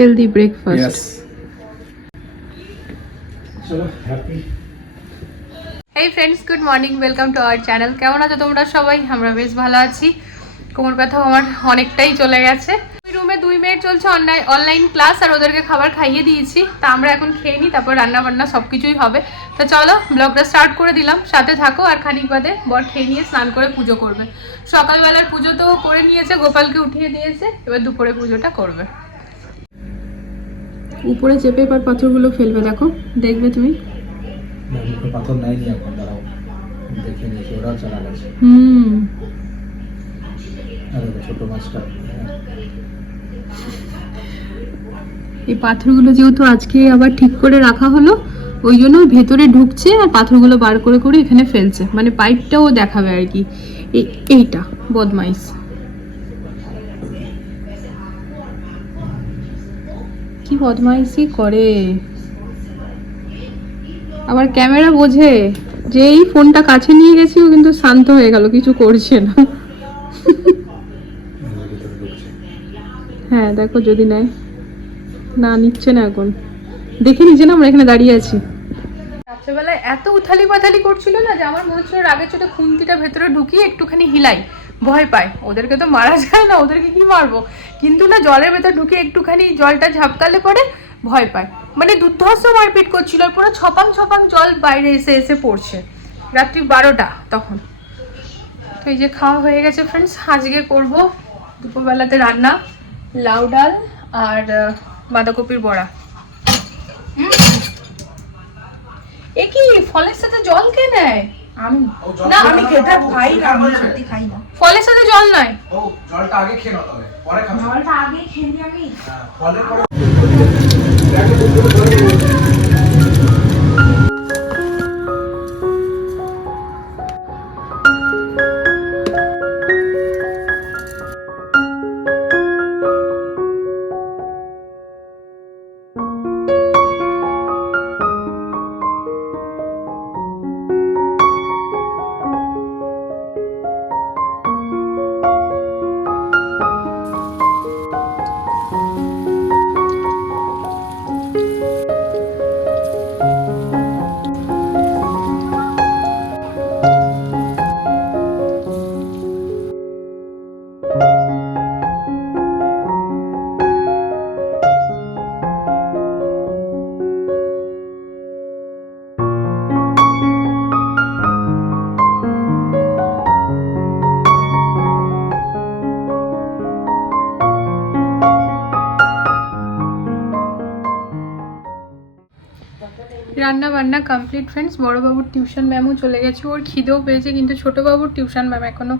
Healthy breakfast চলো happy এই friends good morning welcome to our channel কেমন আছো তোমরা সবাই? আমরা বেশ ভালো আছি। কোমর ব্যথাও আমার অনেকটাই চলে গেছে। ওই রুমে দুই মিনিট চলছে অনলাইন অনলাইন ক্লাস আর ওদেরকে খাবার খাইয়ে দিয়েছি। তা আমরা এখন খেয়ে নিই তারপর রান্না বান্না সব কিছুই হবে। তো চলো ব্লগটা স্টার্ট করে দিলাম। সাথে থাকো আর খানিক বাদে বর খেয়ে নিয়ে স্নান করে পুজো করবে। সকালবেলার পুজো তো করে নিয়েছে গোপালকে উঠিয়ে দিয়েছে। এবার দুপুরে পুজোটা করবে। উপরে চেপে পেপার পাথরগুলো ফেলবে দেখো। দেখবে তুমি? না মুখে পাথর এখন দাঁড়াও। দেখে নিয়েছি ওরাও চালা গেছে। হুম। ছোট মাছটা। হ্যাঁ। এই পাথরগুলো যেহেতু আজকে আবার ঠিক করে রাখা হলো ওই জন্য ভেতরে ঢুকছে আর পাথরগুলো বার করে করে এখানে ফেলছে। মানে পাইপটাও দেখাবে আর কি। এই- এইটা বদমাইশ। কি বদমাইশি করে? আবার ক্যামেরা বোঝে যে এই ফোনটা কাছে নিয়ে গেছি, ও কিন্তু শান্ত হয়ে গেল, কিছু করছে না। হ্যাঁ দেখো যদি নেয়। না, নিচ্ছে না এখন। দেখে নিচে না, আমরা এখানে দাঁড়িয়ে আছি। রাত্রেবেলায় এত উথালি পাথালি করছিল না যে আমার মনে হচ্ছিল রাগের চোটে খুন্তিটা ভেতরে ঢুকিয়ে একটুখানি হিলাই। ভয় পায়। ওদেরকে তো মারা যায় না, ওদেরকে কি মারবো? কিন্তু না, জলের ভেতর ঢুকে একটুখানি জলটা ঝাপকালে পরে ভয় পায়। মানে দুর্ধর্ষ মারপিট করছিল, পুরো ছপাং ছপাং জল বাইরে এসে এসে পড়ছে। রাত্রি বারোটা তখন। তো এই যে খাওয়া হয়ে গেছে ফ্রেন্ডস আজকে করব দুপুরবেলাতে রান্না, লাউ ডাল আর বাঁধাকপির বড়া। এ কি, ফলের সাথে জল কে নেয়? আমি না আমি খেতে খাই না আমি সত্যি খাই না। ফলের সাথে জল নয়। ও জলটা আগে খেয়ে নাও তবে পরে খাব। জলটা আগে খেলি আমি। হ্যাঁ ফলের পরে রান্না কমপ্লিট ফ্রেন্ডস বড়বাবুর টিউশন ম্যামও চলে গেছে। ওর খিদেও পেয়েছে কিন্তু ছোটোবাবুর টিউশন ম্যাম এখনও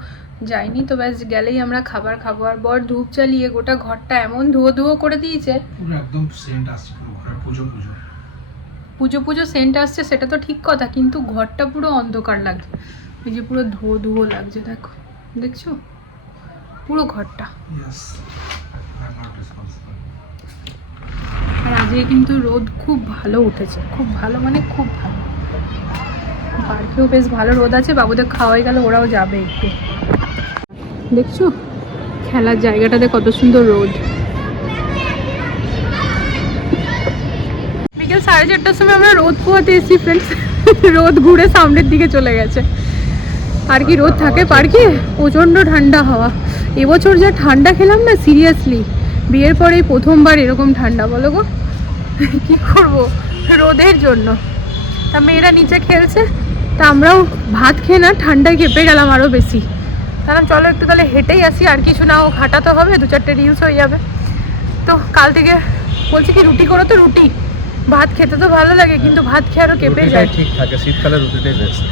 যায়নি। তো ব্যাস গেলেই আমরা খাবার খাব। আর বর ধূপ চালিয়ে গোটা ঘরটা এমন ধুয়ো ধুয়ো করে দিয়েছে। একদম সেন্ট আসছে পুজো পুজো। পুজো পুজো সেন্ট আসছে সেটা তো ঠিক কথা কিন্তু ঘরটা পুরো অন্ধকার লাগছে। এই যে পুরো ধুয়ো ধুয়ো লাগছে দেখো। দেখছ? পুরো ঘরটা। আজকে কিন্তু রোদ খুব ভালো উঠেছে। খুব ভালো মানে খুব ভালো। পার্কেও বেশ ভালো রোদ আছে, বাবুদের খাওয়াই গেল, ওরাও যাবে একটু। দেখছ? খেলার জায়গাটাতে কত সুন্দর রোদ। বিকেল সাড়ে চারটার সময় আমরা রোদ পোয়াতে এসেছি ফ্রেন্ডস রোদ ঘুরে সামনের দিকে চলে গেছে। আর কি রোদ থাকে, পার্কে প্রচণ্ড ঠান্ডা হাওয়া। এবছর যা ঠান্ডা খেলাম না সিরিয়াসলি বিয়ের পরে প্রথমবার এরকম ঠান্ডা, বলো গো। কি করব? রোদের জন্য। তা মেয়েরা নিচে খেলছে তা আমরাও ভাত খেয়ে না ঠান্ডায় কেঁপে গেলাম আরও বেশি। তাহলে চলো একটু তাহলে হেঁটেই আসি আর কিছু না ও হাঁটাতে হবে দু চারটে রিলস হয়ে যাবে। তো কাল থেকে বলছি কি রুটি করো তো রুটি। ভাত খেতে তো ভালো লাগে কিন্তু ভাত খেয়ে আরও কেঁপে যায়। ঠিক থাকে শীতকালে রুটিটাই বেস্ট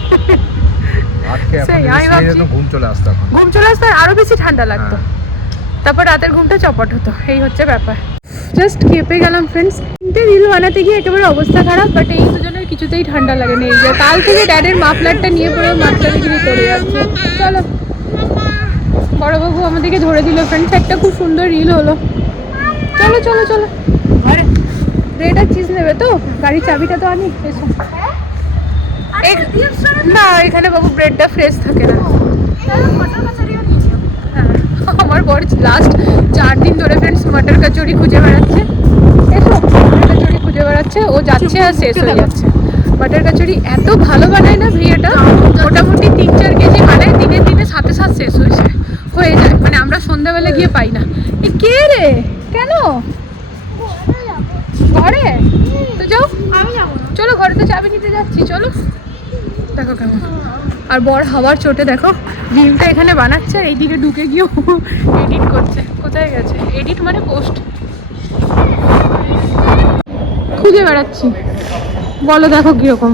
ঘুম চলে আসতো ঘুম চলে আসতে আরও বেশি ঠান্ডা লাগতো। হ্যাঁ। তারপর রাতের ঘুমটা চপট হতো এই হচ্ছে ব্যাপার। জাস্ট কেঁপে গেলাম ফ্রেন্ডস তিনটে রিল বানাতে গিয়ে একেবারে অবস্থা খারাপ বাট এই দুজনের কিছুতেই ঠান্ডা লাগে না এই যে কাল থেকে ড্যাডের মাফলারটা নিয়ে পড়ে মাফলারগিরি করে যাচ্ছে। চলো। বড়বাবু আমাদেরকে ধরে দিল ফ্রেন্ডস একটা খুব সুন্দর রিল হলো। চলো চলো চলো। ব্রেড আর চিজ নেবে তো? গাড়ির চাবিটা তো আনি। এসো। না এখানে বাবু ব্রেডটা ফ্রেশ থাকে না। বর লাস্ট চার দিন ধরে ফ্রেন্ডস মটর কচুরি খুঁজে বেড়াচ্ছে। ও যাচ্ছে আর শেষ হয়ে যাচ্ছে। বাটার কচুরি এত ভালো বানায় না ভিয়াটা মোটামুটি তিন চার কেজি বানায় দিনে দিনে সাথে সাথে শেষ হয়ে যায় হয়ে যায়। মানে আমরা সন্ধ্যাবেলা গিয়ে পাই না। এ কে রে? কেন? ঘরে? তো যাও। আমি যাব চলো ঘরে তো চাবি নিতে যাচ্ছি চলো। দেখো কেমন। আর বর হাওয়ার চোটে, দেখো, রিলটা এখানে বানাচ্ছে আর এইদিকে ঢুকে গিয়েও এডিট করছে। কোথায় গেছে? এডিট মানে পোস্ট খুঁজে বেড়াচ্ছি। বলো দেখো কীরকম।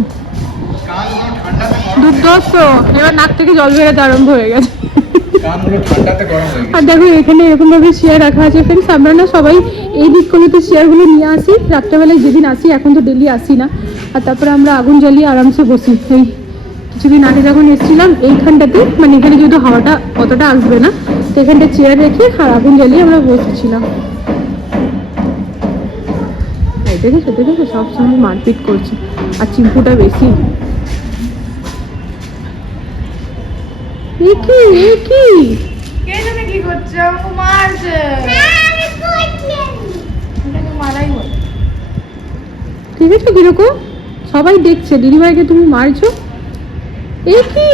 দুর্ধর্ষ। এবার নাক থেকে জল বেরোতে আরম্ভ হয়ে গেছে। আর দেখো, এখানে এরকম ভাবে চেয়ার রাখা আছে। ফ্রেন্ডস আমরা না সবাই এই দিকগুলোতে চেয়ারগুলো নিয়ে আসি। রাত্রেবেলায় যেদিন আসি, এখন তো ডেলি আসি না। আর তারপরে আমরা আগুন জ্বালিয়ে আরামসে বসি। এই কিছুদিন আগে যখন এসেছিলাম এইখানটাতে মানে এখানে যেহেতু হাওয়াটা অতটা আসবে না তো এখানটা চেয়ার রেখে আর আগুন জ্বালিয়ে আমরা বসেছিলাম। দেখেছ দেখেছ সব সময় মারপিট করছে আর চিম্পুটা বেশি। এ কি কি? কে জানে কি করছে? ও মারছে। মারাই ঠিক আছে কীরকম? সবাই দেখছে। দিদিভাইকে তুমি মারছো? এ কি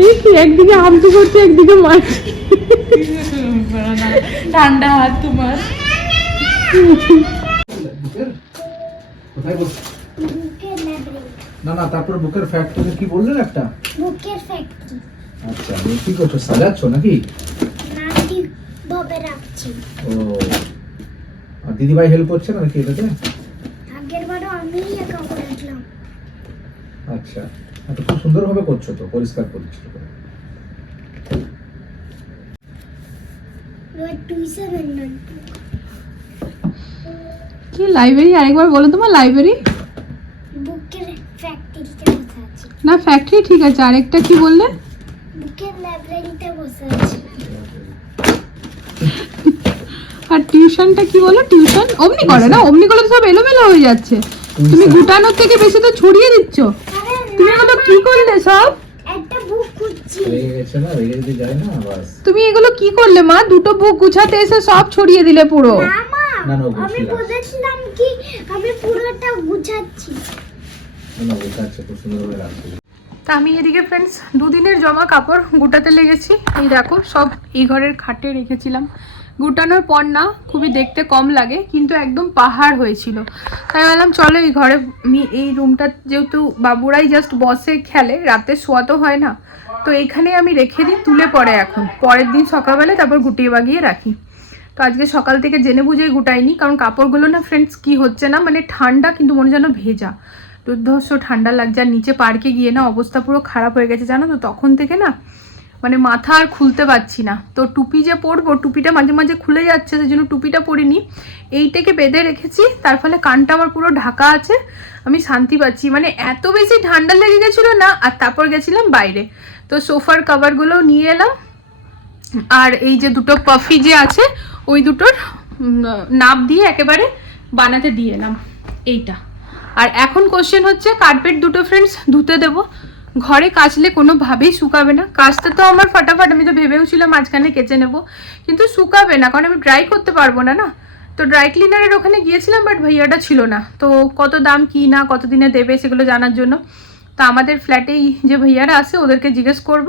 এ কি একদিকে হামচি করছে একদিকে মারছে ঠান্ডা হাত তোমার না না তারপর বুকের ফ্যাক্ট থেকে কি বললেন একটা? বুকের ফ্যাক্টরি আচ্ছা তুমি কি করছ সাজাচ্ছ নাকি? নাটি ভাবে রাখছি। ও আর দিদিভাই হেল্প করছে না নাকি এটাতে? আচ্ছা। তো খুব সুন্দরভাবে করছ তো পরিষ্কার পরিচ্ছন্ন করে কি? লাইব্রেরি আরেকবার বলো তোমার লাইব্রেরি বুকের ফ্যাক্টরিতে বসে আছি। না ফ্যাক্টরি ঠিক আছে। আরেকটা কি বললে? বুকের লাইব্রেরিতে বসে আছি। আর টিউশনটা কি বলো? টিউশন অমনি করে না অমনি করলে তো সব এলোমেলো হয়ে যাচ্ছে। তুমি গুটানোর থেকে বেশি তো ছড়িয়ে দিচ্ছ। আরে তুমি এগুলো কি করলে সব? একটা বুক খুঁজছি। রেগে গেছে না রেগে যদি যায় না বাস। তুমি এগুলো কি করলে মা? দুটো বুক গুছাতে এসে সব ছড়িয়ে দিলে পুরো। না মা না, না, আমি বলেছিলাম কি আমি পুরোটা গুছাচ্ছি। না বোঝাচ্ছে খুব সুন্দরভাবে রাখছে। তা আমি এদিকে ফ্রেন্ডস দুদিনের জমা কাপড় গোটাতে লেগেছি। এই দেখো সব এই ঘরের খাটে রেখেছিলাম। গুটানোর পর না খুবই দেখতে কম লাগে, কিন্তু একদম পাহাড় হয়েছিল। তাই ভাবলাম, চলো এই ঘরে আমি এই রুমটা যেহেতু বাবুরাই জাস্ট বসে খেলে, রাতে শোয়া তো হয় না, তো এইখানে আমি রেখে দিই, তুলে পরে এখন। পরের দিন সকালবেলা তারপর গুটিয়ে বাগিয়ে রাখি। তো আজকে সকাল থেকে জেনে বুঝেই গুটাইনি, কারণ কাপড়গুলো না ফ্রেন্ডস কি হচ্ছে না মানে ঠান্ডা, কিন্তু মনে যেন ভেজা। দুর্ধর্ষ ঠান্ডা লাগছে, আর নিচে পার্কে গিয়ে না অবস্থা পুরো খারাপ হয়ে গেছে, জানো তো? তখন থেকে না মানে মাথা আর খুলতে পারছি না। তো টুপি যে পরবো, টুপিটা মাঝে মাঝে খুলে যাচ্ছে, সেই জন্য টুপিটা পরিনি। এইটাকে বেঁধে রেখেছি, তার ফলে কানটা আমার পুরো ঢাকা আছে, আমি শান্তি পাচ্ছি। মানে এত বেশি ঠান্ডা লেগে গেছিল না, আর তারপর গেছিলাম বাইরে। তো সোফার কাভারগুলো নিয়ে এলাম। আর এই যে দুটো পাফি যে আছে, ওই দুটোর নাপ দিয়ে একেবারে বানাতে দিয়ে এলাম। এইটা। আর এখন কোশ্চেন হচ্ছে কার্পেট দুটো ফ্রেন্ডস ধুতে দেব। ঘরে কাচলে কোনোভাবেই শুকাবে না। কাচতে তো আমার ফাটাফাট, আমি তো ভেবেও ছিলাম মাঝখানে কেচে নেব। কিন্তু শুকাবে না, কারণ আমি ড্রাই করতে পারব না না? তো ড্রাই ক্লিনারের ওখানে গিয়েছিলাম বাট ভাইয়াটা ছিল না। তো কত দাম, কি না কত দিনে দেবে সেগুলো জানার জন্য। তো আমাদের ফ্ল্যাটেই যে ভাইয়ারা আছে, ওদেরকে জিজ্ঞেস করব।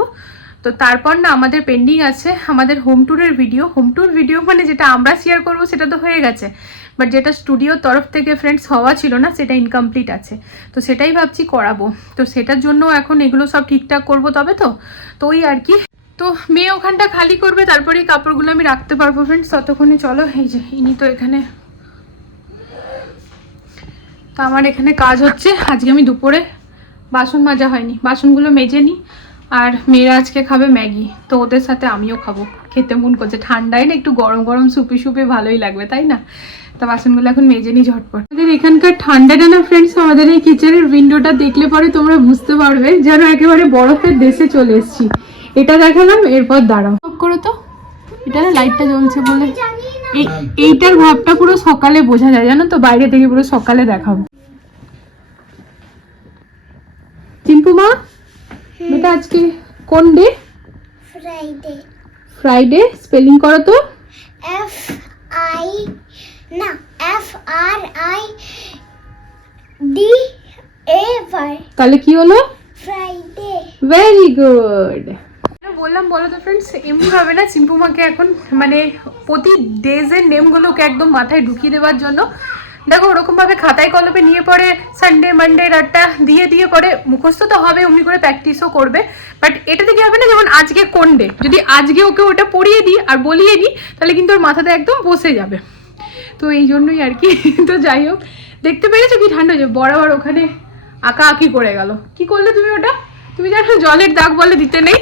তো তারপর না, আমাদের পেন্ডিং আছে, আমাদের হোম ট্যুরের ভিডিও হোম ট্যুর ভিডিও মানে যেটা আমরা শেয়ার করব, সেটা তো হয়ে গেছে। বাট যেটা স্টুডিওর তরফ থেকে ফ্রেন্ডস হওয়া ছিল না, সেটা ইনকমপ্লিট আছে। তো সেটাই ভাবছি করাবো। তো সেটার জন্য এখন এগুলো সব ঠিকঠাক করব তবে তো? তো ওই আর কি। তো মেয়ে ওখানটা খালি করবে, তারপরে কাপড়গুলো আমি রাখতে পারব ফ্রেন্ডস ততক্ষণে। চলো, এই যে, ইনি তো এখানে। তো আমার এখানে কাজ হচ্ছে। আজকে আমি দুপুরে বাসন মাজা হয়নি। বাসনগুলো মেজে নিই আর মেয়েরা আজকে খাবে ম্যাগি তো ওদের সাথে আমিও খাব। খেতে মন করছে। ঠান্ডায় না একটু গরম গরম সুপি সুপি ভালোই লাগবে তাই না? তো বাসনগুলো এখন মেজে নিই ঝটপট। আমাদের এখানকার ঠান্ডাটা না ফ্রেন্ডস আমাদের এই কিচেনের উইন্ডোটা দেখলে পরে তোমরা বুঝতে পারবে যেন একেবারে বরফের দেশে চলে এসেছি। এটা দেখালাম এরপর দাঁড়াও। করো তো। এটা না লাইটটা জ্বলছে বলে। এই এইটার ভাবটা পুরো সকালে বোঝা যায় জানো তো? বাইরে থেকে পুরো সকালে দেখাবো। চিম্পু মা বেটা আজকে কোন ডে? ফ্রাইডে ফ্রাইডে স্পেলিং করো তো। এফ আই না F R I D A Y তাহলে কি হলো? ফ্রাইডে ভেরি গুড বললাম বলো তো ফ্রেন্ডস এমনি ভাবে না চিম্পু মাকে এখন মানে প্রতি ডেজের নেমগুলোকে একদম মাথায় ঢুকিয়ে দেওয়ার জন্য দেখো, ওরকমভাবে খাতায় কলমে নিয়ে পড়ে সানডে মানডে রাতটা দিয়ে দিয়ে পরে মুখস্থ তো হবে, অমনি করে প্র্যাকটিসও করবে। বাট এটাতে কি হবে না, যেমন আজকে কোন ডে যদি আজকে ওকে ওটা পড়িয়ে দিই আর বলিয়ে দিই, তাহলে কিন্তু ওর মাথাতে একদম বসে যাবে। তো এই জন্যই আর কি। তো যাই হোক, দেখতে পেরেছ কি ঠান্ডা হয়েছে? বরাবর ওখানে আঁকা আঁকি করে গেল। কি করলে তুমি ওটা? তুমি জানো, জলের দাগ বলে দিতে নেই।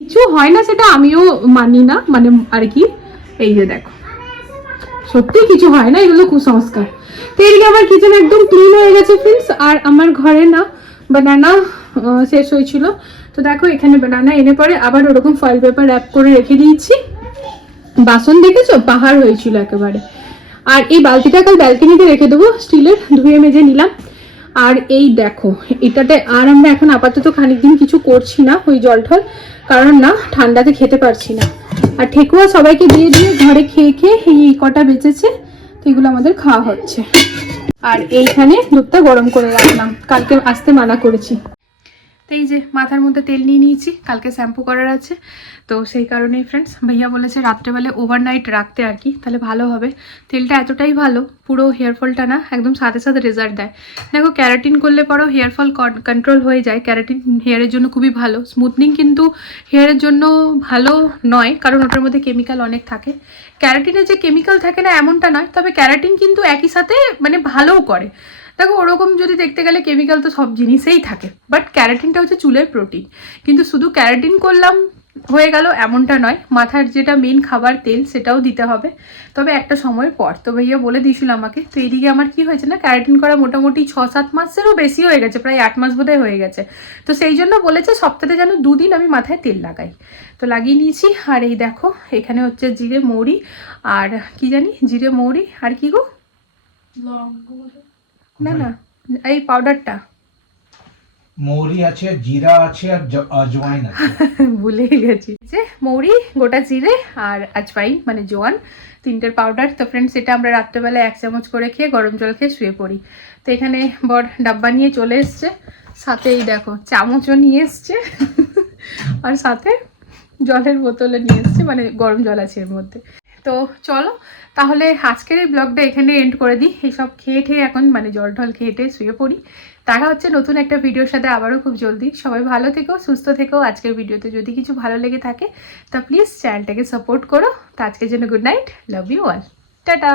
কিছু হয় না সেটা, আমিও মানি না মানে আর কি। এই যে দেখো। সত্যি কিছু হয় না, এগুলো কুসংস্কার। তো এদিকে আমার কিচেন একদম ক্লিন হয়ে গেছে ফ্রেন্ডস আর আমার ঘরে না বানানা শেষ হয়েছিল। তো দেখো, এখানে বানানা এনে পরে আবার ওরকম ফয়েল পেপার র্যাপ করে রেখে দিয়েছি। বাসন দেখেছ? পাহাড় হয়েছিল একেবারে। আর এই বালতিটা কাল ব্যালকনিতে রেখে দেবো স্টিলের ধুয়ে মেজে নিলাম। আর এই দেখো, এটাতে আর আমরা এখন আপাতত খানিক দিন কিছু করছি না ওই জল ঠল কারণ না, ঠান্ডাতে খেতে পারছি না। আর ঠেকুয়া সবাইকে দিয়ে দিয়ে ঘরে খেয়ে খেয়ে এই কটা বেঁচেছে, তো এগুলো আমাদের খাওয়া হচ্ছে। আর এইখানে দুধটা গরম করে রাখলাম। কালকে আসতে মানা করেছি। তো এই যে মাথার মধ্যে তেল নিয়ে নিয়েছি, কালকে শ্যাম্পু করার আছে। তো সেই কারণেই ফ্রেন্ডস ভাইয়া বলেছে রাত্রেবেলা ওভারনাইট রাখতে আর কি, তাহলে ভালো হবে। তেলটা এতটাই ভালো, পুরো হেয়ার ফলটা না, একদম সাথে সাথে রেজাল্ট দেয়। দেখো, ক্যারাটিন করলে পরেও হেয়ার ফল কন্ট্রোল হয়ে যায়। ক্যারাটিন হেয়ারের জন্য খুবই ভালো। স্মুথনিং কিন্তু হেয়ারের জন্য ভালো নয়, কারণ ওটার মধ্যে কেমিক্যাল অনেক থাকে। ক্যারাটিনে যে কেমিক্যাল থাকে না, এমনটা নয়, তবে ক্যারাটিন কিন্তু একই সাথে মানে ভালোও করে। দেখো, ওরকম যদি দেখতে গেলে কেমিক্যাল তো সব জিনিসেই থাকে বাট ক্যারাটিনটা হচ্ছে চুলের প্রোটিন কিন্তু শুধু ক্যারাটিন করলাম, হয়ে গেল এমনটা নয়, মাথার যেটা মেন খাবার তেল, সেটাও দিতে হবে। তবে একটা সময় পর, তো ভাইয়া বলে দিয়েছিল আমাকে, তো এইদিকে আমার কি হয়েছে না, ক্যারাটিন করা মোটামুটি ছ সাত মাসেরও বেশি হয়ে গেছে, প্রায় আট মাস বোধহয় হয়ে গেছে। তো সেই জন্য বলেছে, সপ্তাহে যেন দুদিন আমি মাথায় তেল লাগাই। তো লাগিয়ে নিয়েছি, আর এই দেখো, এখানে হচ্ছে জিরে মৌরি, আর কি জানি, জিরে মৌরি, আর কি গো? না না এই পাউডারটা মৌরি আছে জিরা আছে আর আজওয়াইন আছে। ভুলেই গেছি। যে মৌরি গোটা জিরে আর আজওয়াইন মানে জোয়ান তিনটের পাউডার তো ফ্রেন্ডস এটা আমরা রাত্রেবেলা এক চামচ করে খেয়ে গরম জল খেয়ে শুয়ে পড়ি। তো এখানে বর ডাব্বা নিয়ে চলে এসছে। সাথে এই দেখো চামচও নিয়ে এসছে। আর সাথে জলের বোতলে নিয়ে এসছে মানে গরম জল আছে এর মধ্যে। তো চলো, তাহলে আজকের এই ব্লগটা এখানে এন্ড করে দিই। এইসব খেয়ে ঠেয়ে এখন মানে জল ঢল খেয়ে ঠেয়ে শুয়ে পড়ি। দেখা হচ্ছে নতুন একটা ভিডিওর সাথে আবারও খুব জলদি। সবাই ভালো থেকো, সুস্থ থেকো। আজকের ভিডিওতে যদি কিছু ভালো লেগে থাকে, তা প্লিজ চ্যানেলটাকে সাপোর্ট করো। তো আজকের জন্য good night love you all tata!